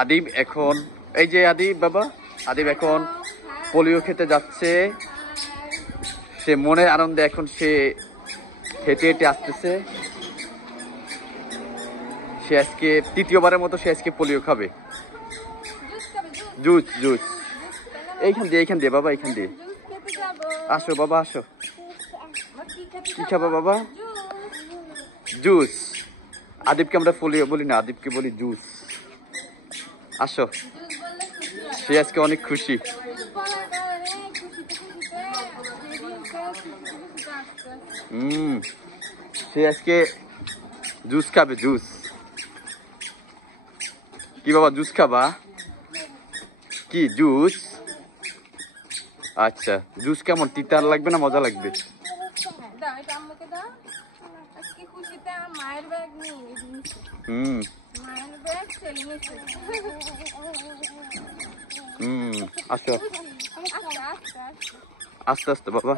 আদিব এখন এই যে আদিব বাবা, আদিব এখন পোলিও খেতে যাচ্ছে। সে মনের আনন্দে এখন সে হেঁটে হেঁটে আসতেছে। সে আজকে তৃতীয়বারের মতো সে আজকে পোলিও খাবে। জুস জুস এইখান দিয়ে বাবা, এইখান দিয়ে আসো বাবা, আসো। কি খাবা বাবা? জুস। আদিবকে আমরা পোলিও বলি না, আদিবকে বলি জুস। আসো। সে আজকে অনেক খুশি। সে আজকে জুস খাবে, জুস। কি বাবা জুস খাবা? কি জুস? আচ্ছা, জুস কেমন, তিতা লাগবে না মজা লাগবে? আসো, আস্তে আস্তে বাবা।